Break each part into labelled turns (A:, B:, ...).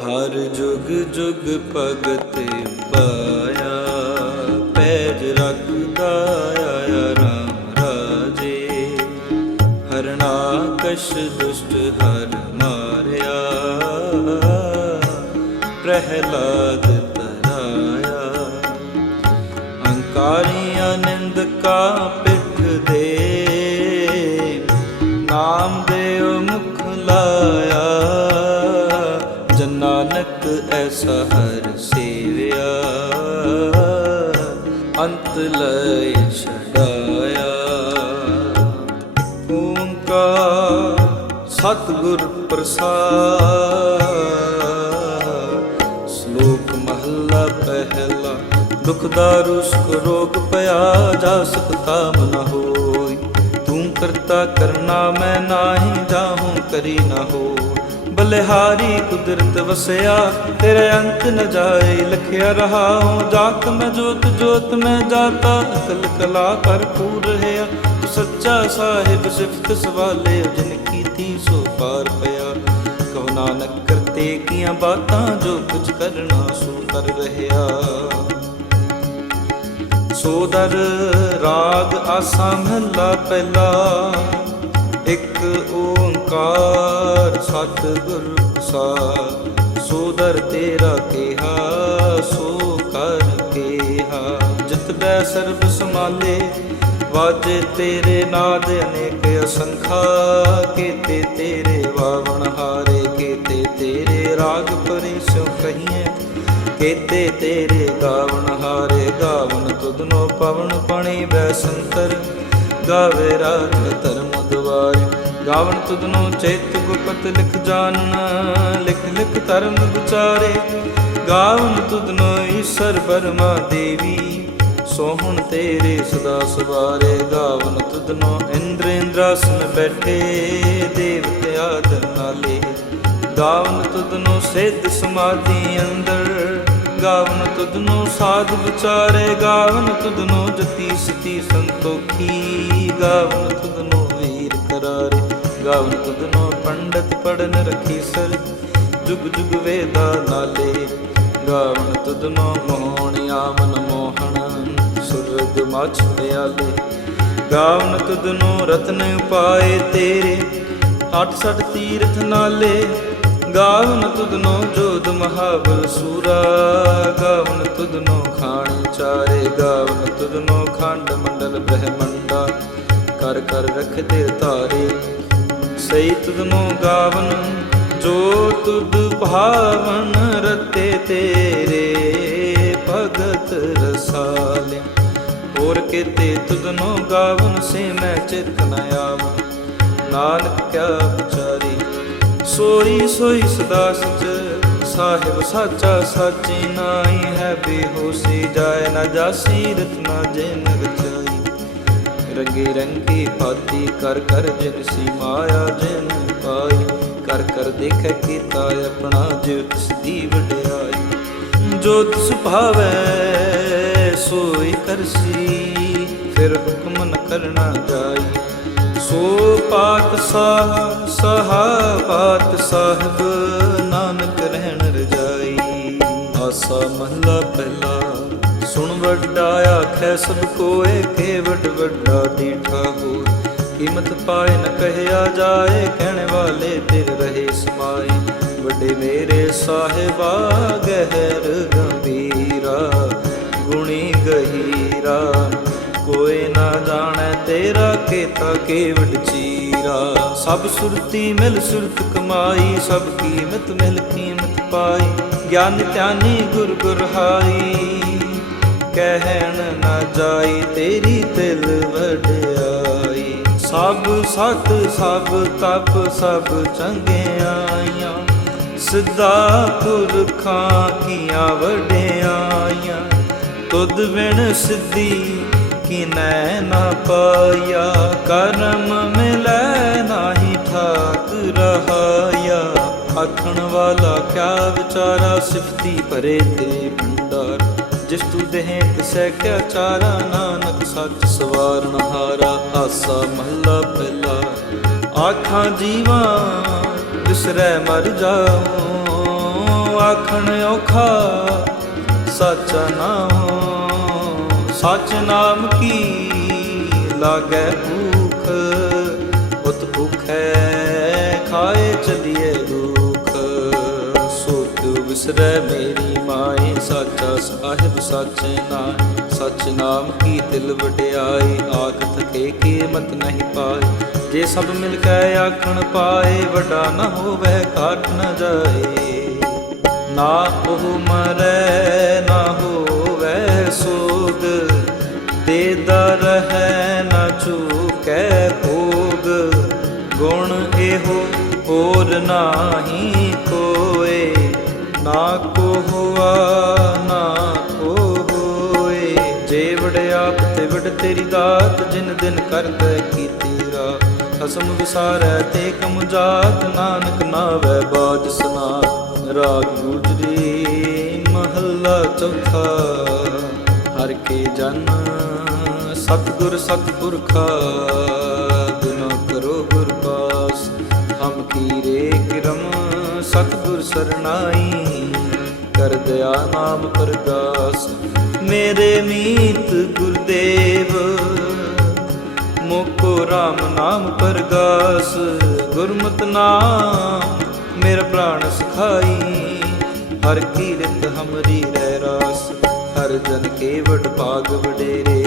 A: ਹਰ ਜੁਗ ਜੁਗ ਭਗਤੇ ਪਾਇਆ, ਪੈਜ ਰੱਖਦਾ ਆਇਆ ਰਾਮ ਰਾਜੇ। ਹਰਨਾਕਸ਼ ਦੁਸ਼ਟ ਹਰ ਮਾਰਿਆ, ਪ੍ਰਹਿਲਾਦ ਤਰਾਇਆ। ਹੰਕਾਰੀਆਂ ਨਿੰਦਕਾ ਕਾ ਹਰ ਸੇਵਿਆ, ਅੰਤ ਲੈ ਛਡਾਇਆ। ਓੰਕਾਰ ਸਤਿਗੁਰ ਪ੍ਰਸਾਦ। ਸ਼ਲੋਕ ਮਹੱਲਾ ਪਹਿਲਾ, ਦੁਖ ਦਾਰੂ ਸੁਖ ਰੋਗ ਪਿਆ, ਜਾ ਸਕਤਾ ਮਨ ਹੋਈ। ਤੂੰ ਕਰਤਾ ਕਰਨਾ ਮੈਂ ਨਾਹੀ, ਜਾਹੂੰ ਕਰੀ ਨਾ ਹੋ ਬਲਿਹਾਰੀ ਕੁਦਰਤ ਵਸਿਆ, ਤੇਰੇ ਅੰਤ ਨ ਜਾਏ ਲਖਿਆ ਰਹਾਉ। ਜਾਤ ਮੈਂ ਜੋਤ ਜੋਤ ਮੈਂ ਜਾਤਾ ਅਕਲ ਕਲਾ ਕਰ ਰਹਿਆ। ਤੂੰ ਸੱਚਾ ਸਾਹਿਬ ਸਿਫਤ ਸਵਾਲੇ, ਜਿਨ ਕੀਤੀ ਸੋ ਪਾਰ ਪਿਆ। ਕਹੋ ਨਾਨਕ, ਕਰਤੇ ਕੀਆਂ ਬਾਤਾਂ ਜੋ ਕੁਝ ਕਰਨਾ ਸੋ ਕਰ ਰਹਿਆ। ਸੋਦਰ ਰਾਗ ਆਸਾ ਮਹਲਾ ਪਹਿਲਾ, ਇੱਕ ਓੰਕਾਰ ਸਤਿਗੁਰ ਪ੍ਰਸਾਦ ਸੋਦਰ ਤੇਰਾ ਕਿਹਾ, ਸੋ ਕਰ ਕਿਹਾ। ਜਿਤ ਬੈ ਸਰਬ ਸਮਾਲੇ ਵਾਜੇ ਤੇਰੇ ਨਾਦ ਅਨੇਕ ਅਸੰਖਾ। ਕੀਤੇ ਤੇਰੇ ਵਾਵਣ ਹਾਰੇ, ਕੀਤੇ ਤੇਰੇ ਰਾਗ ਪਰਿਸੋ ਕਹੀਏ ਕੀਤੇ ਤੇਰੇ ਗਾਵਣ ਹਾਰੇ, ਗਾਵਣ ਤੁਧਨੋ ਪਵਨ ਪਣੀ ਬੈ ਸੰਤਰ। ਗਾਵੇ ਰਾਜ ਧਰਮ ਦੁਆਰੇ। ਗਾਵਨ ਤੁਧਨੋ ਚੇਤ ਗੁਪਤ ਲਿਖ ਜਾਣਨ ਲਿਖ ਲਿਖ ਧਰਮ ਵਿਚਾਰੇ। ਗਾਵਨ ਤੁਧਨੋ ਈਸ਼ਰ ਬਰਮਾ ਦੇਵੀ, ਸੋਹਣ ਤੇਰੇ ਸਦਾ ਸਵਾਰੇ। ਗਾਵਨ ਤੁਧਨੋ ਇੰਦਰ ਇੰਦਰਾਸਨ ਬੈਠੇ, ਦੇਵਤੇ ਆਦਰ ਨਾਲੇ। ਗਾਵਨ ਤੁਧਨੋ ਸਿੱਧ ਸਮਾਧੀ ਅੰਦਰ ਗਾਵਨ ਤੁਧਨੋ ਸਾਧ ਵਿਚਾਰੇ। ਗਾਵਨ ਤੁਧਨੋ ਜਤੀ ਸਤੀ ਸੰਤੋਖੀ ਗਾਵਨ ਤੁਧਨੋ ਵੀਰ ਕਰਾਰੇ। ਗਾਵਨ ਤੁਧਨੋ ਪੰਡਤ ਪੜਨ ਰੱਖੀ ਸਰ। ਜੁਗ ਜੁਗ ਵੇਦਾ ਨਾਲੇ ਗਾਵਨ ਤੁਧਨੋ ਮੋਹਣਿਆ ਮਨ ਮੋਹਣ ਸੁਰਗ ਮਛ ਪਿਆਲੇ ਗਾਵਨ ਤੁਧਨੋ ਰਤਨ ਪਾਏ ਤੇਰੇ ਅੱਠ ਸੱਠ ਤੀਰਥ ਨਾਲੇ। ਗਾਵਨ ਤੁਧਨੋ ਜੋਧ ਮਹਾਬਲ ਸੂਰਾ। ਗਾਵਨ ਤੁਧਨੋ ਖਾਣੀ ਚਾਰੇ ਗਾਵਨ ਤੁਧਨੋ ਖੰਡ ਮੰਡਲ ਬ੍ਰਹਮੰਡਾ। ਕਰ ਕਰ ਰਖਦੇ ਤਾਰੇ। ਸਈ ਤੁਧਨੋ ਗਾਵਨ, ਜੋ ਤੁਧ ਭਾਵਨ ਰਤੇ ਤੇਰੇ ਭਗਤ ਰਸਾਲੇ। ਹੋਰ ਕੀਤੇ ਤੁਧਨੋ ਗਾਵਨ ਸੇ ਮੈਂ ਚਿਤ ਨ ਆਵਨ। ਨਾਨਕ ਕਿਆ ਵਿਚਾਰੀ, ਸੋਈ ਸੋਈ ਸਦਾ ਸਚ, ਸਾਹਿਬ ਸਾਚਾ ਸਾਚੀ ਨਾਈ ਹੈ, ਬੇਹੋਸੀ ਜਾਏ ਨਾ ਜਾਸੀ ਰਤਨਾ ਜਿਨ ਰਚਾਈ ਰੰਗੇ ਰੰਗੀ ਭਾਤੀ ਕਰ ਕਰ ਜਿਨ ਮਾਇਆ ਜਿਨ ਪਾਈ, ਕਰ ਕਰ ਦੇਖੈ ਕੀਤਾ ਆਪਣਾ ਜਿਉ ਤਿਸ ਦੀ ਵਡਿਆਈ। ਜੋ ਤਿਸ ਭਾਵੈ, ਸੋਈ ਕਰਸੀ ਫਿਰ ਹੁਕਮ ਨ ਕਰਨਾ ਜਾਈ। ਸੋ ਪਾਤ ਸਾਹ, ਸਹਾ ਪਾਤ ਸਾਹਿਬ, ਨਾਨਕ ਰਹਿਣ ਰਜਾਈ। ਆਸਾ ਮਹਲਾ ਪਹਿਲਾ ਵੱਡਾ ਆਖੈ, ਸਭ ਕੋਏ ਕੇ ਵੱਡਾ ਦੀਠਾ ਹੋ ਕੀਮਤ ਪਾਏ ਨ ਕਹਿਆ ਜਾਏ, ਕਹਿਣ ਵਾਲੇ ਤਿਰ ਰਹੇ ਸਮਾਏ। ਵੱਡੇ ਮੇਰੇ ਸਾਹਿਬਾ, ਗਹਿਰ ਗੰਭੀਰਾ, ਗੁਣੀ ਗਹੀਰਾ। ਕੋਈ ਨਾ ਜਾਣੈ ਤੇਰਾ ਕੀਤਾ ਕੇਵਡ ਚੀਰਾ। ਸਭ ਸੁਰਤੀ ਮਿਲ ਸੁਰਤ ਕਮਾਈ, ਸਭ ਕੀਮਤ ਮਿਲ ਕੀਮਤ ਪਾਈ। ਗਿਆਨ ਧਿਆਨੀ ਗੁਰ ਗੁਰ ਕਹਿਣ ਨਾ ਜਾਈ, ਤੇਰੀ ਦਿਲ ਵਡਿਆਈ। ਸਭ ਸਤ, ਸਭ ਤਪ, ਸਭ ਚੰਗਿਆਈਆਂ ਸਿੱਧਾ ਪੁਰਖਾਂ ਕੀਆਂ ਵਡਿਆਈਆਂ। ਤੁਧ ਵਿਣ ਸਿੱਧੀ ਕਿਨੈ ਨਾ ਪਾਇਆ। ਕਰਮ ਮਿਲੈ ਨਾਹੀ ਠਾਕ ਰਹਾਇਆ। ਆਖਣ ਵਾਲਾ ਕਿਆ ਵਿਚਾਰਾ ਸਿਫਤੀ ਭਰੇ ਤੇ ਜਿਸ ਤੂ ਦੇਹ ਤਿਸੈ ਕਿਆ ਚਾਰਾ, ਨਾਨਕ ਸੱਚ ਸਵਾਰਨ ਹਾਰਾ, ਆਸਾ ਮਹੱਲਾ ਪਹਿਲਾ। ਆਖਾਂ ਜੀਵਾਂ ਬਿਸਰੈ ਮਰ ਜਾਉ, ਆਖਣ ਔਖਾ ਸੱਚਾ ਨਾਮ ਸੱਚ ਨਾਮ ਕੀ ਲਾਗੈ ਭੂਖ, ਉਤ ਭੁਖੈ ਖਾਏ ਚਲੀਏ ਦੁਖ। ਸੋ ਕਿਉ ਵਿਸਰੈ ਮੇਰੀ ਸਾਚਾ ਸਾਹਿਬ ਸੱਚ ਨਾਮ ਸੱਚ ਨਾਮ ਕੀ ਦਿਲ ਵਡਿਆਈ ਆਖ ਥਕੇ ਕੀਮਤ ਨਹੀਂ ਪਾਏ ਜੇ ਸਭ ਮਿਲ ਕੇ ਆਖਣ ਪਾਏ, ਵੱਡਾ ਨਾ ਹੋਵੇ ਕਾਟ ਨਾ ਜਾਏ। ਨਾ ਉਹ ਮਰੈ, ਨਾ ਹੋਵੇ ਸੋਗ। ਦੇਦਾ ਰਹੈ ਨਾ ਚੂਕੈ ਭੋਗ। ਗੁਣ ਇਹੋ ਹੋਰ ਨਾਹੀ ਕੋਏ ਨਾ ਕੋ ਹੁਆ, ਨਾ ਕੋ ਹੋਏ। ਜੇ ਵਡਿਆਪ ਤੇ ਵਡ ਤੇਰੀ ਦਾਤ, ਜਿਨ ਦਿਨ ਕਰਦਾ ਕੀਤੀ ਰਾ ਖਸਮ ਵਿਸਾਰੈ ਤੇ ਕਮ ਜਾਤ, ਨਾਨਕ ਨਾਵੈ ਬਾਜ ਸਨਾਤ। ਰਾਗ ਗੁਜਰੀ ਮਹੱਲਾ ਚੌਥਾ। ਹਰ ਕੇ ਜਨ, ਸਤਿਗੁਰ ਸਤਿਪੁਰਖਾ ਬਿਨਾ ਕਰੋ ਗੁਰ ਪਾਸ ਹਮ ਕੀਰੇ ਕਿਰਮ ਸਤਿਗੁਰ ਸਰਨਾਈ, ਕਰ ਦਿਆ ਨਾਮ ਪਰਦਾਸ। ਮੇਰੇ ਮੀਤ ਗੁਰਦੇਵ, ਮੋਕੋ RAM ਨਾਮ ਪਰਗਾਸ ਗੁਰਮਤਿ ਨਾਮ ਮੇਰਾ ਪ੍ਰਾਣ ਸਖਾਈ, ਹਰ ਕੀਰਤ ਹਮਰੀ ਰਹਿ ਰਾਸ। ਹਰ ਜਨ ਕੇ ਵਡ ਭਾਗ ਵਡੇਰੇ,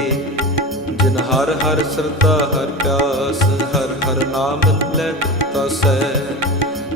A: ਜਿਨ ਹਰ ਹਰ ਸਰਦਾ ਹਰ ਪਿਆਸ। ਹਰ ਹਰ ਨਾਮ ਲੈ ਤ੍ਰਿਪਤਾ ਸੈ।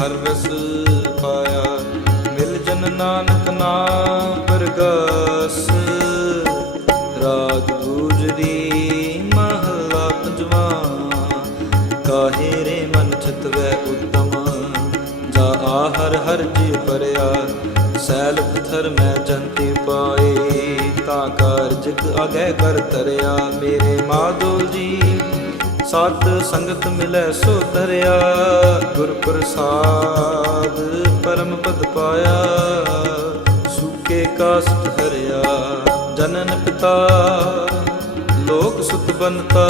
A: ਹਰ ਰਸ ਪਾਇਆ। ਮਿਲ ਜਨ ਨਾਨਕ ਨਾਮ ਪਰਗਾਸ। ਰਾਗ ਗੁਜਰੀ ਮਹਲਾ ਪੰਜਵਾ ਕਾਹੇ ਰੇ ਮਨ ਚਿਤਵੈ ਉਤਮ। ਜਾ ਆਹਰ ਹਰ ਜੀ ਪਰਿਆ। ਸੈਲ ਪਥਰ ਮੈਂ ਜੰਤੀ ਪਾਏ। ਤਾਂ ਕਾਰਜ ਅਗੈ ਕਰ ਤਰਿਆ। ਮੇਰੇ ਮਾਧੋ ਜੀ ਸਤ ਸੰਗਤ ਮਿਲੈ ਸੋ ਤਰਿਆ ਗੁਰ ਪ੍ਰਸਾਦ ਪਰਮ ਪਦ ਪਾਇਆ। ਸੁਕੇ ਕਾਸਟ ਹਰਿਆ ਜਨਨ ਪਿਤਾ, ਲੋਕ ਸੁਤ ਬਨਤਾ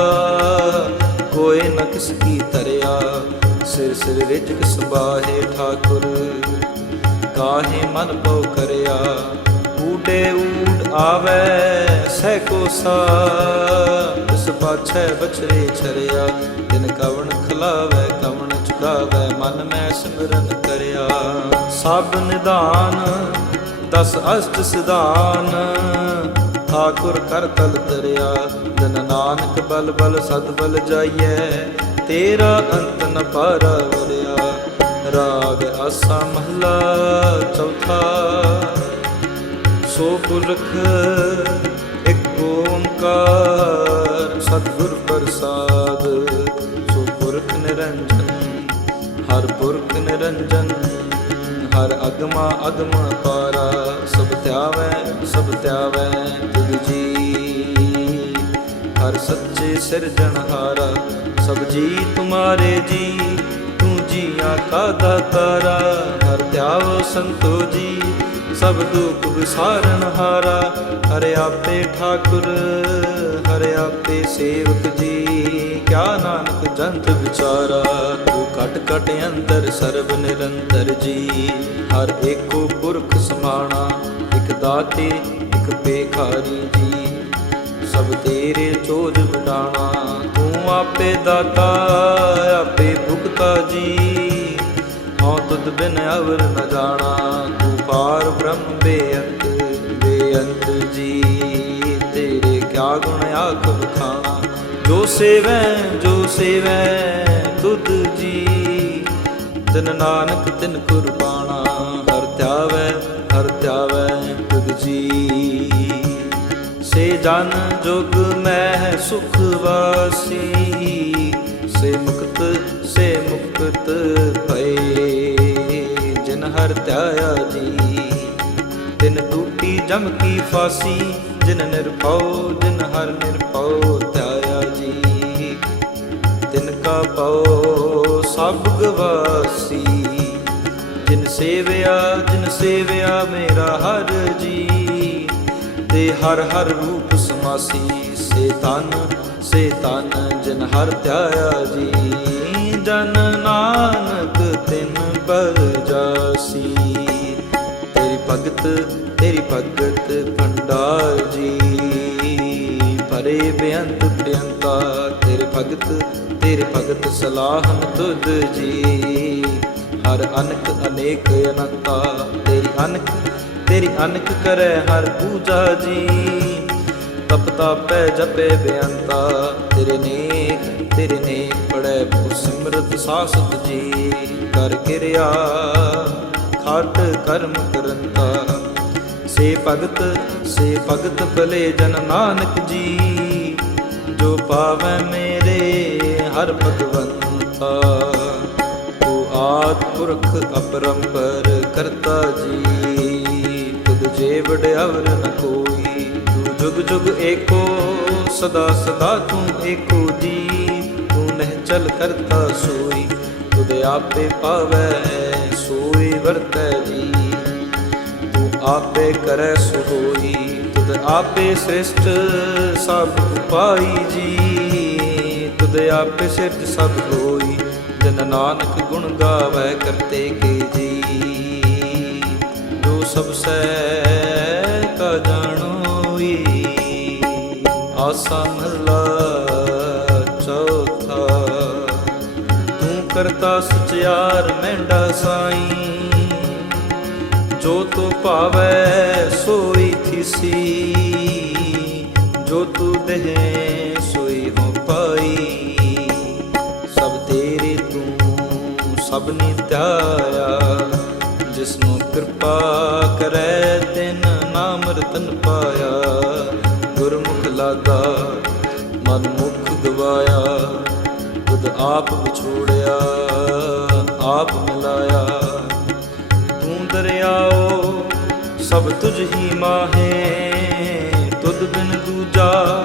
A: ਕੋਏ ਨ ਕਿਸ ਕੀ ਤਰਿਆ ਸਿਰ ਸਿਰ ਰਿਜਕ ਸਬਾਹੇ ਠਾਕੁਰ। ਕਾਹੇ ਮਨ ਪਉ ਕਰਿਆ। ਊਟੇ ਊਟ ਆਵੈ। ਸਹਿ ਕੋਸਾ ਇਸ ਪਾਛੈ ਬਛਰੇ ਛਰਿਆ। ਦਿਨ ਕਵਣ ਖਲਾਵੈ, ਕਵਣ ਚੁਕਾਵੈ ਮਨ ਮੈਂ ਸਿਮਰਨ ਕਰਿਆ। ਸਭ ਨਿਦਾਨ ਦਸ ਅਸ਼ਟ ਸਿਧਾਨ। ਠਾਕੁਰ ਕਰ ਤਲ ਤਰਿਆ। ਜਨ ਨਾਨਕ ਬਲ ਬਲ ਸਦ ਬਲ ਜਾਈਐ। ਤੇਰਾ ਅੰਤ ਨ ਪਾਰਾ ਰਾਗ ਆਸਾ ਮਹਲਾ ਚੌਥਾ। ਸੋ ਪੁਰਖ ਓੰਕਾਰ ਸਤਿਗੁਰ ਪ੍ਰਸਾਦ ਸੋ ਪੁਰਖ ਨਿਰੰਜਨ, ਹਰ ਪੁਰਖ ਨਿਰੰਜਨ, ਹਰ ਅਗਮਾ ਅਗਮਾ ਪਾਰਾ, ਸਭ ਧਿਆਵੈ ਸਭ ਧਿਆਵੈ ਤੁਧ ਜੀ। ਹਰ ਸੱਚੇ ਸਿਰਜਣਹਾਰਾ, ਸਭ ਜੀ ਤੁਮਾਰੇ ਜੀ। ਤੂੰ ਜੀਆਂ ਦਾਤਾਰਾ ਹਰ ਧਿਆਵ ਸੰਤੋ ਜੀ। ਸਭ ਦੁਖ ਵਿਸਾਰਨ ਹਾਰਾ, ਹਰਿ ਆਪੇ ਠਾਕੁਰ, ਹਰਿ ਆਪੇ ਸੇਵਕ ਜੀ। ਕਿਆ ਨਾਨਕ ਜੰਤ ਵਿਚਾਰਾ, ਤੂੰ ਘਟ ਘਟ ਅੰਦਰ ਸਰਬ ਨਿਰੰਤਰ ਜੀ। ਹਰ ਏਕੋ ਪੁਰਖ ਸਮਾਣਾ, ਇਕ ਦਾਤੇ, ਇਕ ਪੇਖਾਰੀ ਜੀ। ਸਭ ਤੇਰੇ ਚੋਜ ਵਡਾਣਾ ਤੂੰ ਆਪੇ ਦਾਤਾ, ਆਪੇ ਭੁਗਤਾ ਜੀ। ਹਉ ਤੁਧ ਬਿਨ ਅਵਰ ਨ ਜਾਣਾ। ਤੂੰ ਪਾਰ ਬ੍ਰਹਮ ਬੇਅੰਤ ਬੇਅੰਤ ਜੀ। ਤੇਰੇ ਕਿਆ ਗੁਣ ਆਖ ਬਖਾਣਾ ਜੋ ਸੇਵੈ ਜੋ ਸੇਵੈ, ਤੁਧ ਜੀ। ਤਿਨ ਨਾਨਕ ਤਿਨ ਕੁਰਬਾਨਾ। ਹਰ ਧਿਆਵੈ ਹਰ ਧਿਆਵੈ ਤੁਧ ਜੀ। ਜਨ ਜੁਗ ਮਹਿ ਸੁਖ ਵਾਸੀ, ਸੇ ਮੁਕਤ ਸੇ ਮੁਕਤ ਭਏ। ਜਿਨ ਹਰ ਧਿਆਇਆ ਜੀ, ਤਿਨ ਟੂਟੀ ਜਮ ਕੀ ਫਾਸੀ। ਜਿਨ ਨਿਰਭਉ, ਜਿਨ ਹਰ ਨਿਰਭਉ ਧਿਆਇਆ ਜੀ। ਤਿਨ ਕਾ ਪਉ ਸਭ ਗਵਾਸੀ। ਜਿਨ ਸੇਵਿਆ ਜਿਨ ਸੇਵਿਆ ਮੇਰਾ ਹਰ ਜੀ। ਤੇ ਹਰ ਹਰ ਰੂਪ ਸਮਾਸੀ, ਸੇ ਤਨ ਸੇ ਤਨ ਜਨ ਹਰ ਧਿਆਇਆ ਜੀ। ਜਨ ਨਾਨਕ ਤਿਨ ਬਲ ਜਾਸੀ। ਤੇਰੀ ਭਗਤ ਤੇਰੀ ਭਗਤ ਭੰਡਾਰ ਜੀ। ਭਰੇ ਬੇਅੰਤ ਬੇਅੰਤਾ ਤੇਰੇ ਭਗਤ ਤੇਰੇ ਭਗਤ ਸਲਾਹਨ ਤੁਧ ਜੀ। ਹਰ ਅਨਕ ਅਨੇਕ ਅਨੰਤਾ, ਤੇਰੀ ਅਨਕ ਤੇਰੀ ਅਨਕ ਕਰੈ ਹਰ ਪੂਜਾ ਜੀ। ਤਪ ਤਾਪੈ ਜਪੇ ਬੇਅੰਤਾ, ਤੇਰੇ ਨੇਕ ਤੇਰੇ ਨੇਕ ਪੜੈ ਪੁਰ ਸਿਮਰਤ ਸਾਸਤ ਜੀ। ਕਰ ਕਿਰਿਆ, ਖਾਟ ਕਰਮ ਕਰੰਤਾ। ਸੇ ਭਗਤ ਸੇ ਭਗਤ ਭਲੇ ਜਨ ਨਾਨਕ ਜੀ। ਜੋ ਪਾਵੈ ਮੇਰੇ ਹਰ ਭਗਵੰਤਾ। ਤੂੰ ਆਦ ਪੁਰਖ ਅਪਰੰਪਰ ਕਰਤਾ ਜੀ। ਜੇ ਵਡਿਆਵਰ ਨ ਕੋਈ, ਤੂੰ ਜੁਗ ਜੁਗ ਏਕੋ, ਸਦਾ ਸਦਾ ਤੂੰ ਏਕੋ ਜੀ। ਤੂੰ ਨਹਿ ਚਲ ਕਰਤਾ ਸੋਈ, ਤੁਧ ਆਪੇ ਪਾਵੈ, ਸੋਈ ਵਰਤੈ ਜੀ। ਤੂੰ ਆਪੇ ਕਰੈ ਸੋ ਹੋਈ ਤੁਧ ਆਪੇ ਸ੍ਰਿਸ਼ਟ ਸਭ ਉਪਾਈ ਜੀ। ਤੁਧ ਆਪੇ ਸਿਰਜ ਸਭ ਹੋਈ ਜਨ ਨਾਨਕ ਗੁਣ ਗਾਵੈ ਕਰਤੇ ਕੇ ਜੀ। ਸਭ ਸੈ ਕਾ ਜਾਣੋਈ ਆਸਾ ਮਹਲਾ ਚੌਥਾ ਤੂੰ ਕਰਤਾ ਸੁਚਿਆਰ ਮਹਿੰਡਾ ਸਾਈ ਜੋ ਤੂੰ ਭਾਵੈ ਸੋਈ ਥਿਸੀ ਜੋ ਤੂੰ ਦੇਹ ਸੋਈ ਹੋ ਪਾਈ ਸਭ ਤੇਰੇ ਤੂੰ ਸਭ ਨਿਤਿਆਇਆ ਜਿਸ ਨੂੰ ਕਿਰਪਾ ਕਰੈ, ਤਿਨ ਨਾਮ ਰਤਨ ਪਾਇਆ। ਗੁਰਮੁਖ ਲਾਗਾ, ਮਨ ਮੁਖ ਗਵਾਇਆ। ਤੁਧ ਆਪ ਵਿਛੋੜਿਆ, ਆਪ ਮਿਲਾਇਆ। ਤੂੰ ਦਰਿਆਓ, ਸਭ ਤੁਝ ਹੀ ਮਾਹੇ। ਤੁਧ ਬਿਨ ਦੂਜਾ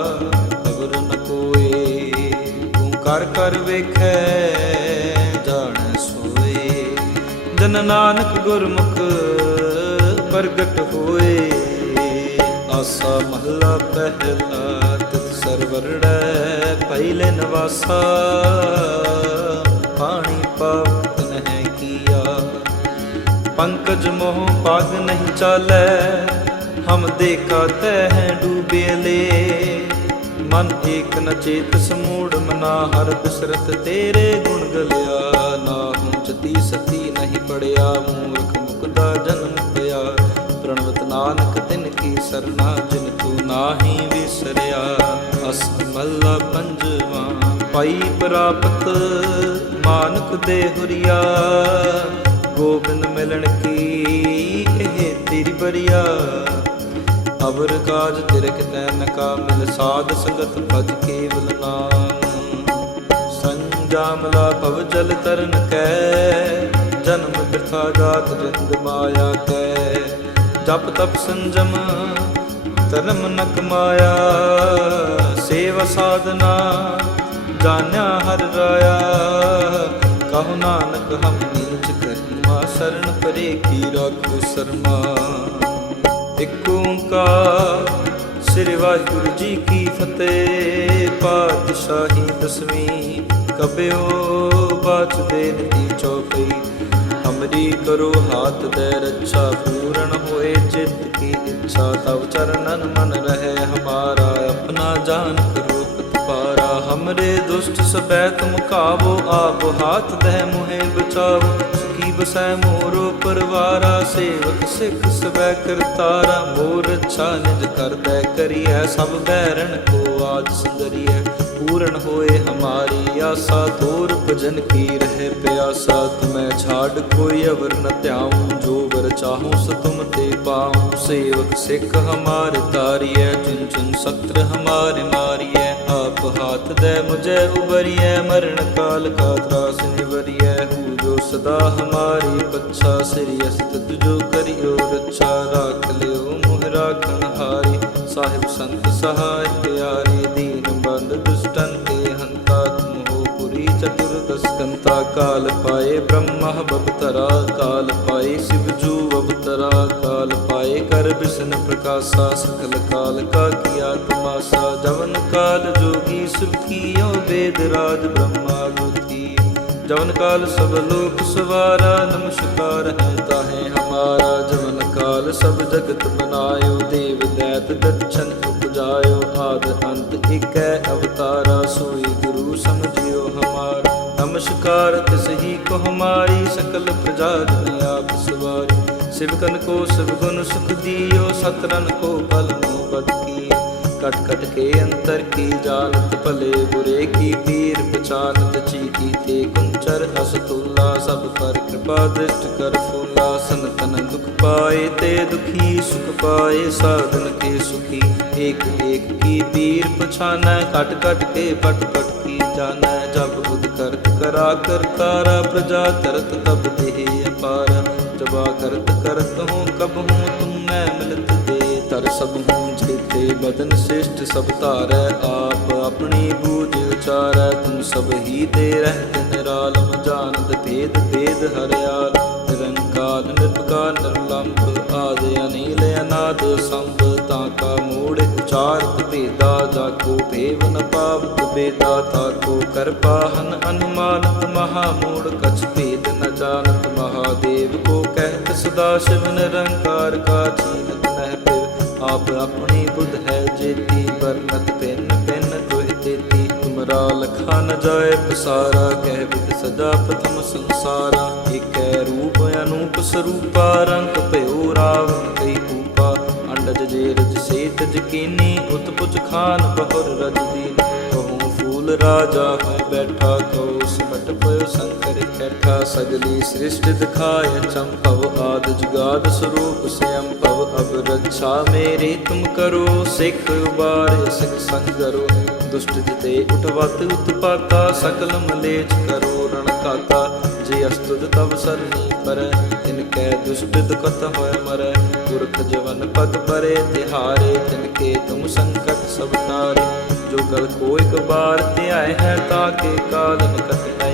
A: ਕਰ ਕਰ ਵੇਖੈ, ਜਾਣੈ ਸੋਏ। ਜਨ ਨਾਨਕ ਗੁਰਮੁਖ ਪ੍ਰਗਟ ਹੋਏ। ਆਸਾ ਮਹਲਾ ਪਹਿਲਾ ਤਿਤ ਸਰਵਰੜੈ ਪਹਿਲੇ ਨਵਾਸਾ। ਪਾਣੀ ਪਾਵਤ ਨਹਿ ਕੀਆ। ਪੰਕਜ ਮੋਹ ਪਗ ਨਹੀਂ ਚਾਲੈ, ਹਮ ਦੇਖਾ ਤੈ ਡੂਬੇ ਲੇ। ਮਨ ਏਕ ਨ ਚੇਤ ਸਮੂੜ ਮਨਾ ਹਰ ਬਿਸਰਤ ਤੇਰੇ ਗੁਣ ਗਲਿਆ, ਨਾ ਹੂੰ ਜਤੀ ਸਤੀ ਨਹੀਂ ਪੜਿਆ, ਮੂਰਖ ਮੁਕਦਾ ਜਨਮ ਪਿਆ। ਪ੍ਰਣਵਤ ਨਾਨਕ ਤਿਨ ਕੀ ਸਰਨਾ, ਜਿਨ ਤੂੰ ਨਾਹੀ ਵਿਸਰਿਆ। ਅਸ ਮੱਲਾ ਪੰਜਵਾ, ਪਾਈ ਪ੍ਰਾਪਤ ਮਾਨਕ ਦੇ ਹੁਰੀਆ। ਗੋਬਿੰਦ ਮਿਲਣ ਕੀ, ਇਹ ਤੇਰੀ ਬਰੀਆ। ਅਵਰ ਕਾਜ ਤਿਰਕ ਕਿਤੈ ਨ ਮਿਲ ਸਾਧ ਸੰਗਤ ਭਜ ਕੇਵਲ ਨਾਮ। ਸੰਜਾਮਲਾ ਭਵ ਜਲ ਤਰਨ ਕੈ, ਜਨਮ ਬਿਰਥਾ ਜਾਤ ਰਿੰਦ ਮਾਇਆ ਕੈ। ਜਪ ਤਪ ਸੰਜਮ ਧਰਮ ਨ ਕਮਾਇਆ ਸੇਵਾ ਸਾਧਨਾ ਜਾਣਿਆ ਹਰ ਰਾਇਆ। ਕਹੋ ਨਾਨਕ ਹਮ ਨੀਚ ਕਰਮਾ, ਸਰਨ ਪਰੇ ਕੀ ਰਾਖੋ ਸਰਮਾ। ਇਕ ਓੰਕਾਰ। ਸ੍ਰੀ ਵਾਹਿਗੁਰੂ ਜੀ ਕੀ ਫਤਿਹ। ਪਾਤਸ਼ਾਹੀ ਦਸਵੀਂ ਕਬਿਓ, ਬਾਚ ਦੇ ਨਤੀ ਚੌਪਈ ਹਮਰੀ ਕਰੋ ਹਾਥ ਦੇ ਰੱਛਾ ਪੂਰਨ ਹੋਏ, ਚਿੱਤ ਕੀ ਇੱਛਾ ਤਵ ਚਰਨਨ ਮਨ ਰਹੇ। ਹਮਾਰਾ ਆਪਣਾ ਜਾਨ ਕਰੋ ਹਮਰੇ ਦੁਸ਼ਟ ਸਬੈ ਤੁਮ ਕਾਵੋ ਆਪ ਹਾਥ ਦਹਿ ਮੁਹਿ ਬਚਾਓ ਕੀ ਬਸੈ ਮੋਰੋ ਪਰਵਾਰਾ, ਸੇਵਕ ਸਿੱਖ ਸਵੈ ਕਰਤਾਰਾ, ਮੋਰ ਅੱਛਾ ਨਿਜ ਕਰਦੈ ਕਰੀਐ, ਸਭ ਬੈਰਣ ਕੋ ਆਜ ਸੁੰਦਰੀਐ, ਪੂਰਨ ਹੋਏ ਹਮਾਰੀ ਆਸਾ, ਤੋਰ ਭਜਨ ਕੀ ਰਹਿ ਪਿਆਸਾ, ਤੁਮੈ ਛਾੜ ਕੋਈ ਅਵਰ ਨ ਧਿਆਉ, ਜੋ ਵਰ ਚਾਹੂੰ ਸ ਤੁਮ ਤੇ ਪਾਉ, ਸੇਵਕ ਸਿੱਖ ਹਮਾਰ ਤਾਰੀਐ ਚੁਨ ਚੁਨ ਸਤਰ ਹਮਾਰੇ ਮਾਰੀਐ, ਆਪ ਹਾਥ ਦੇ ਮੁਝੇ ਉਬਰੀਐ ਮਰਨ ਕਾਲ ਕਾ ਤਰਾਸ ਨਿਵਰੀਐ ਹੂ ਸਦਾ ਹਮਾਰੀ ਪੱਛਾ, ਸ੍ਰੀ ਅਸਤ ਤੁਜੋ ਕਰਿਓ ਰੱਛਾ, ਰਾਖ ਲਿਓ ਮੁਹ ਰਾਖਣ ਹਾਰੀ। ਸਾਹਿਬ ਸੰਤ ਸਹਾਇ ਪਿਆਰੇ, ਦੀਨ ਬੰਦ ਦੁਸ਼ਟਨ ਕੇ ਹੰਤਾ ਤੁਮ ਪੁਰੀ ਚਤੁਰਦਸ ਕੰਤਾ ਕਾਲ ਪਾਏ ਬ੍ਰਹਮ ਬਵਤਰਾ, ਕਾਲ ਪਾਏ ਸਿਵ ਜੂ ਅਵਤਰਾ ਕਾਲ ਪਾਏ ਕਰ ਬਿਸ਼ਨ ਪ੍ਰਕਾਸ਼ਾ, ਸਕਲ ਕਾਲ ਕਾ ਕੀਆ ਤਮਾਸਾ ਜਵਨ ਕਾਲ ਜੋਗੀ ਸੁਖ ਕੀਓ ਵੇਦ ਰਾਜ ਬ੍ਰਹਮਾ ਜੋਤੀ ਜਵਨ ਕਾਲ ਸਭ ਲੋਕ ਸਵਾਰਾ, ਨਮਸਕਾਰ ਹੈ ਤਾਹੇ ਹਮਾਰਾ ਜਵਨ ਕਾਲ। ਸਭ ਜਗਤ ਬਨਾਇਓ ਦੇਵ ਦੈਤ ਦਛਨ ਉਪਜਾਇਓ, ਆਦ ਅੰਤ ਇਕੈ ਅਵਤਾਰਾ, ਸੋਈ ਗੁਰੂ ਸਮਝਿਓ ਹਮਾਰਾ। ਨਮਸਕਾਰ ਤਿਸ ਹੀ ਕੋ ਹਮਾਰੀ, ਸਕਲ ਪ੍ਰਜਾ ਜਨ ਆਪ ਸਵਾਰੀ। ਸਿਵਕਨ ਕੋ ਸਭ ਗੁਣ ਸੁਖ ਦਿਓ ਸਤਰਨ ਕੋ ਬਲ ਮੋ ਬਦ ਕਟ ਕਟ ਕੇ ਅੰਤਰ ਕੀ ਜਾਣਤ ਭਲੇ ਬੁਰੇ ਕੀ ਪੀਰ ਪਛਾਨਤ ਚੀਕੀ ਤੇ ਕੁੰਚਰ ਅਸ ਤੁਲਾ ਸਭ ਪਰ ਕਿਰਪਾ ਦ੍ਰਿਸ਼ਟ ਕਰ ਫੂਲਾ, ਸੰਤਨ ਦੁਖ ਪਾਏ ਤੇ ਦੁਖੀ, ਸੁਖ ਪਾਏ, ਸਾਧਨ ਕੇ ਸੁਖੀ, ਏਕ ਏਕ ਕੀ ਪੀਰ ਪਛਾਨੈ, ਕਟ ਕਟ ਕੇ ਪਟ ਪਟ ਕੀ ਜਾਣੈ ਜਬ ਬੁੱਧ ਕਰਤ ਕਰਾ ਕਰਤਾਰਾ ਪ੍ਰਜਾ ਤਰਤ ਤਬ ਦੇਹ ਅਪਾਰ, ਜਬਾ ਕਰਤ ਕਰਤ ਹੂੰ, ਕਬ ਹੂੰ ਤੁਮ ਮੈਂ ਮਿਲਤ ਦੇ ਤਰ ਸਭ ਹੂੰ ਜੇਤੇ ਬਦਨ ਸ਼ਿਸ਼ਟ ਸਭ ਧਾਰੈ ਆਪ, ਆਪਣੀ ਬੂਝ ਉਚਾਰੈ, ਤੁਮ ਸਭ ਹੀ ਤੇ ਰਹਿਤ ਨਿਰਾਲਮ ਜਾਣਦ ਭੇਦ ਭੇਦ ਹਰਿਆਲ ਨਿਰੰਕਾਰ ਨਿਰਭਕਾਰ ਨਿਰਲੰਭ, ਆਦ ਅਨੀਲ ਅਨਾਦ ਸੰਭ, ਤਾ ਕਾ ਮੂੜ ਉਚਾਰਤ ਭੇਦਾ, ਜਾ ਕੋ ਭੇਵ ਨ ਪਾਵਤ ਬੇਦਾ ਤਾ ਕੋ ਕਰਪਾਹਨ ਅਨੁਮਾਨਤ ਮਹਾ ਮੂੜ, ਕਛ ਭੇਦ ਨ ਜਾਣਤ ਮਹਾਦੇਵ ਕੋ ਕਹਿਤ ਸਦਾ ਸ਼ਿਵ ਨਿਰੰਕਾਰ ਕਾ ਚੀਨਤ ਨਹਿ ਆਪ ਆਪਣੀ ਬੁੱਧ ਹੈ ਜੇਤੀ ਵਰਨਤ ਪਿੰਨ ਪਿੰਨ ਤੁਹਿ ਤੇਤੀ। ਤੁਮਰਾ ਲਖਾ ਨ ਜਾਏ ਪਸਾਰਾ, ਕਹਿ ਬਿਦ ਸਦਾ ਪ੍ਰਥਮ ਸੰਸਾਰਾ। ਏਕੈ ਰੂਪ ਅਨੂਪ ਸਰੂਪਾ, ਰੰਗ ਭਇਓ ਰਾਵਨ ਕਈ ਕੂਪਾ। ਅੰਡਜ ਜੇ ਰਜ ਸੇਤ ਜਕੀਨੀ, ਉਤਪੁਜ ਖਾਨ ਬਹੁਰ ਰਜ ਦੀਨ ਕਹੂੰ ਫੂਲ ਰਾਜਾ ਹੈ ਬੈਠਾ ਕਉ ਸੰਕਰ ਸਗਲੀ ਸ੍ਰਿਸ਼ਟ ਦਿਖਾਇ ਚੰਪਵ ਆਦ ਜੁਗਾਦ ਸਰੂਪ ਸਿਅੰ ਅਬ ਰੱਛਾ ਮੇਰੀ ਤੁਮ ਕਰੋ, ਸਿੱਖ ਉਬਾਰੇ, ਸਿਖ ਸੰਗ ਕਰੋ। ਦੁਸ਼ਟ ਜਿਤੇ ਉਠਵਤ ਉਤਪਾਤਾ ਸਕਲ ਮਲੇਚ ਕਰੋ, ਰਣ ਕਾਤਾ। ਜੇ ਅਸਤੁਦ ਤਬ ਸਰਨੀ ਪਰ, ਤਿਨ ਕੈ ਦੁਸ਼ਟ ਦੁਖਤ ਹੋਇ ਮਰੈ। ਪੁਰਖ ਜਵਨ ਪਦ ਪਰੇ, ਤਿਹਾਰੇ, ਤਿਨ ਕੇ ਤੁਮ ਸੰਕਟ ਸਭ ਤਾਰੇ ਜੋ ਗਲ ਕੋ ਇਕ ਬਾਰ ਧਿਆਏ ਹੈ ਤਾਕੇ ਕਾਲ ਨਿਕਟ ਹੈ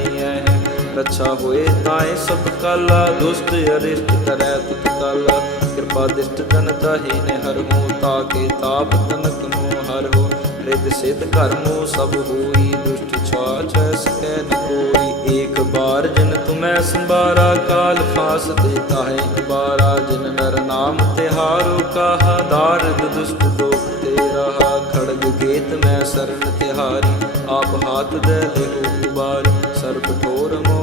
A: ਰੱਛਾ ਹੋਏ ਤਾਏ ਸਭ ਕਾਲਾ, ਦੁਸ਼ਟ ਅਰਿਸ਼ਟ ਕਰੈ ਤੁਤ ਕਾਲਾ। ਕਿਰਪਾ ਦਿਸ਼ਟ ਤਨ ਤਾਹੀ ਨੇ ਹਰ ਹੂੰ ਤਾਕੇ ਤਾਪ ਤਨਕ ਮੋ ਹਰ ਹੋ। ਰਿਦ ਸਿਧ ਕਰਮੋ ਸਭ ਹੋਈ, ਦੁਸ਼ਟ ਛਾਛ ਸਕੈ ਨ ਕੋਈ। ਏਕ ਬਾਰ ਜਿਨ ਤੁਮੈ ਸੰਬਾਰਾ ਕਾਲ ਫਾਸ ਦੇਤਾ ਹੈ ਬਾਰਾ ਜਿਨ ਨਰ ਨਾਮ ਤਿਹਾਰੋ ਕਾਹਾ ਦਾਰਦ ਦੁਸ਼ਟ ਦੋਖ ਤੇ ਰਹਾ। ਖੜਗ ਗੇਤ ਮੈਂ ਸਰਨ ਤਿਹਾਰੀ, ਆਪ ਹਾਥ ਦੇ ਲਿਹੋ ਉਬਾਰੀ ਸਰ ਕਠੋਰ ਮੋਹ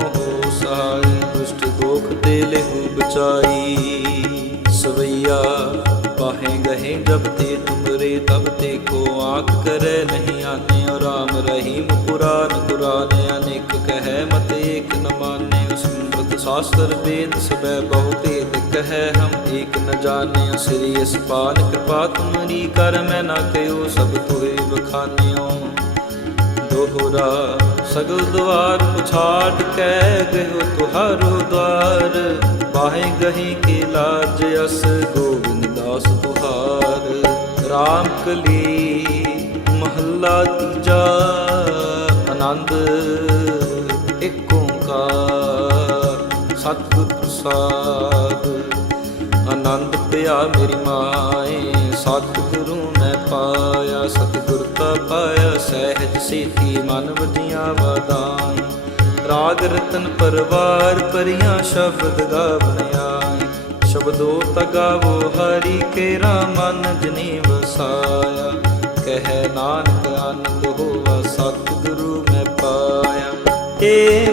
A: ਸਹਾਈ ਦੁਸ਼ਟ ਦੋਖ ਤੇ ਲਿਹੋ ਬਚਾਈ। ਸਵਈਆ ਪਾਹੇ ਗਹੇ ਜਬ ਤੇ ਤੁਮਰੇ ਤਬ ਤੇ ਕੋ ਆਖ ਕਰੈ ਨਹੀਂ ਆਨੇ ਔ ਰਾਮ ਰਹੀਮ। ਪੁਰਾਨ ਪੁਰਾਨ ਅਨੇਕ ਕਹੈ ਮਤ ਏਕ ਨ ਮਾਨੇ ਸਮ੍ਰਤ ਸ਼ਾਸਤਰ ਵੇਦ ਸਬੈ ਬਹੁਤੇ ਭੇਦ ਕਹੈ ਹਮ ਏਕ ਨ ਜਾਣਿਓ ਸ੍ਰੀ ਅਸਪਾਲ ਕਿਰਪਾ ਤੁਮਰੀ ਕਰ ਮੈਂ ਨਾ ਕਹਿਓ ਸਭ ਤੋਏ ਬਖਾਨਿਓ ਦੋਹਰਾ ਸਗਲ ਦਵਾਰ ਪੁਛਾੜ ਕੈ ਗਇਓ ਤੁਹਾਰੋ ਦਵਾਰ ਬਾਹੇ ਗਹੀ ਕੇ ਲਾਜ ਅਸ ਗੋਬਿੰਦ ਦਾਸ ਤੁਹਾਰ। RAM ਕਲੀ ਮਹੱਲਾ ਤੀਜਾ, ਆਨੰਦ ਏਕ ਓੰਕਾਰ। ਸਤਿਗੁਰ ਪ੍ਰਸਾਦ, ਆਨੰਦ ਪਿਆ ਮੇਰੀ ਮਾਏ, ਸਤਿਗੁਰੂ ਮੈਂ ਪਾਇਆ, ਸਤਿਗੁਰੂ ਪਾਇਆ ਸਹਿਜ ਸੇਤੀ ਮਨ ਵਜੀਆਂ ਵਾਦਾਈ ਰਾਗ ਰਤਨ ਪਰਵਾਰ ਪਰੀਆਂ ਸ਼ਬਦ ਗਾਵਣਿਆਈ ਸ਼ਬਦੋ ਤਗਾਵੋ ਹਰੀ ਕੇਰਾ ਮਨ ਜਨੀ ਵਸਾਇਆ। ਕਹਿ ਨਾਨਕ ਆਨੰਦ ਹੋਵਾ ਸਤਿਗੁਰੂ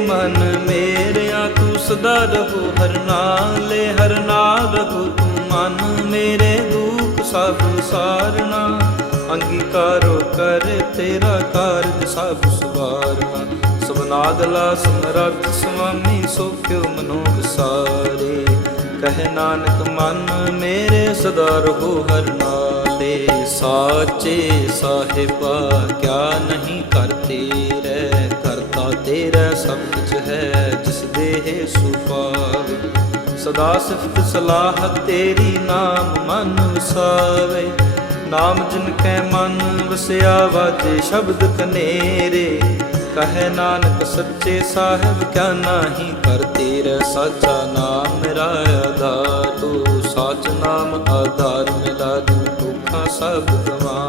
A: ਮਨ ਮੇਰਿਆ ਤੂੰ ਸਦਾ ਰਹੋ ਹਰ ਨਾਲੇ, ਹਰ ਨਾਲ ਰਹੋ ਤੂੰ ਮਨ ਮੇਰੇ ਦੁੱਖ ਸਭ ਸਾਰਨਾ। ਅੰਗੀਕਾਰੋ ਕਰ ਤੇਰਾ ਕਾਰਜ ਸਭ ਸਵਾਰਨਾ ਸਬਨਾਗਲਾ ਸਮਰੱਥ ਸੁਆਮੀ ਸੋ ਕਿਉ ਮਨੋ ਵਿਸਾਰੇ ਕਹਿ ਨਾਨਕ, ਮਨ ਮੇਰੇ ਸਦਾ ਰਹੋ ਹਰ ਨਾਲੇ। ਸਾਚੇ ਸਾਹਿਬਾ, ਕਿਆ ਨਹੀਂ ਕਰਤੇ ਰਹਿ। ਕਰਤਾ ਤੇਰਾ ਸਭ ਕੁਝ ਹੈ, ਜਿਸ ਦੇਹ ਸੁਪਾਵੇ। ਸਦਾ ਸਿਫਤ ਸਲਾਹ ਤੇਰੀ ਨਾਮ ਮਨ ਵਸਾਵੇ। ਨਾਮ ਜਿਨ ਕੈ ਮਨ ਵਸਿਆ ਵਾਜੇ ਸ਼ਬਦ ਕਨੇਰੇ, ਕਹੇ ਨਾਨਕ ਸੱਚੇ ਸਾਹਿਬ ਕਿਆ ਨਾਹੀ ਕਰ ਤੇਰਾ ਸਾਚਾ ਨਾਮ ਮੇਰਾ ਆਧਾਰ ਤੂੰ ਸਾਚ ਨਾਮ ਆਧਾਰ ਮਿਲਾ ਦੂ ਦੁੱਖਾਂ ਸਭ ਗਵਾਂ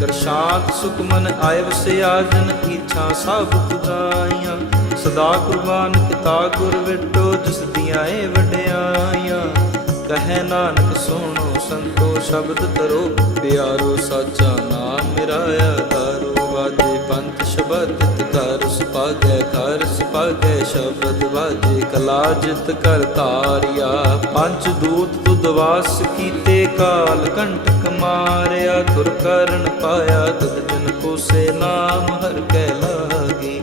A: ਕਰ ਸ਼ਾਂਤ ਸੁਖ ਆਏ ਵਸਿਆ ਜਨ ਇੱਛਾ ਸਭ ਤੁਜਾਈਆਂ ਸਦਾ ਕੁਰਬਾਨ ਕਿਤਾ ਗੁਰ ਵਿਟੋ, ਜਿਸ ਦੀਆਂ ਏ ਵਡਿਆਈਆਂ। ਕਹੇ ਨਾਨਕ, ਸੁਣੋ ਸੰਤੋ, ਸ਼ਬਦ ਤਰੋ ਪਿਆਰੋ ਸਾਚਾ ਨਾਮ ਮੇਰਾ ਆਧਾਰੋ ਵਾਜੇ ਪੰਥ ਸ਼ਬਦ ਕਰ ਸੁਪਾਗੈ ਕਰ ਸੁਪਾਗੈ ਸ਼ਬਦ ਵਾਜੇ ਕਲਾ ਜਿਤ ਕਰ ਤਾਰਿਆ ਪੰਜ ਦੂਤ ਤੁਧ ਵਾਸ ਕੀਤੇ ਕਾਲ, ਕੰਟਕ ਮਾਰਿਆ ਤੁਰ ਕਰਨ ਪਾਇਆ। ਤਦ ਜਨ ਕੋਸੇ ਨਾਮ ਹਰ ਕੈ ਲਾਗੇ।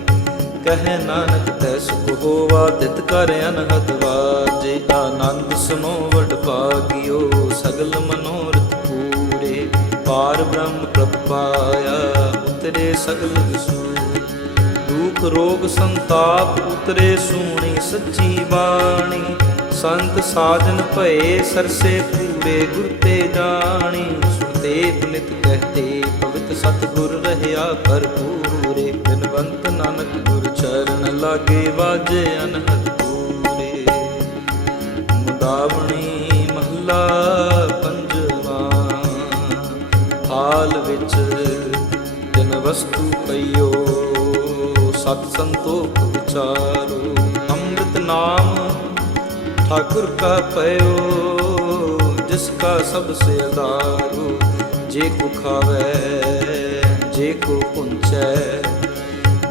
A: ਕਹੈ ਨਾਨਕ, ਤੈ ਸੁਖ ਹੋਵਾ, ਤਿਤ ਕਰ ਅਨਹਦ ਵਾਜੇ ਆਨੰਦ ਸੁਨੋ ਵਡ ਭਾਗਿਓ, ਸਗਲ ਮਨੋਰਥ ਪੂਰੇ। ਪਾਰ ਬ੍ਰਹਮ ਪ੍ਰਭ ਪਾਇਆ ਉਤਰੇ ਸਗਲ ਵਿਸੂ ਦੁਖ ਰੋਗ ਸੰਤਾਪ, ਉਤਰੇ ਸੂਣੀ ਸੱਚੀ ਬਾਣੀ। ਸੰਤ ਸਾਜਨ ਭਏ, ਸਰਸੇ ਪੂਰੇ ਗੁਰ ਤੇ ਜਾਣੀ। ਸੁਣਤੇ ਪੁਨਿਤ ਕਹਤੇ ਪਵਿੱਤ ਸਤਿਗੁਰ ਰਹਿਆ ਭਰਪੂਰੇ। ਬਿਨਵੰਤ ਨਾਨਕ ਗੁਰ ਚਰਨ ਲਾਗੇ ਵਾਜੇ ਅਨਹਦ ਪੂਰੇ। ਮੁਦਾਵਣੀ ਮਹੱਲਾ ਪੰਜਵਾ, ਹਾਲ ਵਿੱਚ ਜਨ ਵਸਤੂ ਪਈਓ, ਸਤ ਸੰਤੋਖ ਵਿਚਾਰੋ ਅੰਮ੍ਰਿਤ ਨਾਮ ਠਾਕੁਰ ਕਾ ਪਇਓ ਜਿਸ ਕਾ ਸਭ ਸੇ ਆਧਾਰੋ ਜੇ ਕੋ ਖਾਵੇ, ਜੇ ਕੋ ਪੁੰਚੈ,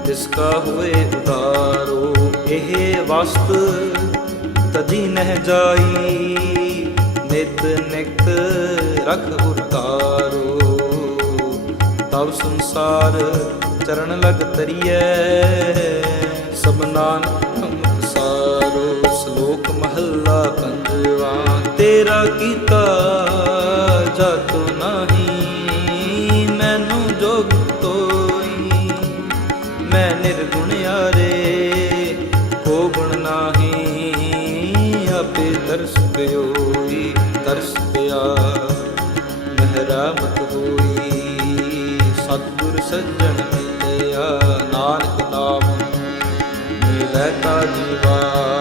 A: ਤਿਸ ਕਾ ਹੋਏ ਉਦਾਰੋ ਇਹ ਵਸਤ ਤਜੀ ਨਹਿ ਜਾਈ, ਨਿਤ ਨਿਤ ਰਖ ਉਤਾਰੋ ਤਬ ਸੰਸਾਰ ਚਰਨ ਲਗ ਤਰੀਐ, ਸਭ ਨਾਨਕ ਸ਼ਲੋਕ ਮਹੱਲਾ ਪੰਜਵਾ, ਤੇਰਾ ਕੀਤਾ ਜਾਤੋ ਨਹੀਂ, ਮੈਨੂੰ ਜੋਗ ਤੋਈ। ਮੈਂ ਨਿਰਗੁਣ ਯਾਰੇ, ਕੋ ਗੁਣ ਨਾਹੀ, ਆਪੇ ਦਰਸ ਪਿਓਈ, ਤਰਸ ਪਿਆ। ਮਹਿਰਾਮਤ ਹੋਈ, ਸਤਿਗੁਰ ਸੱਜਣ ਮਿਲਿਆ ਨਾਨਕ ਨਾਮ ਮਿਲੈ ਤਾ ਜੀਵਾ।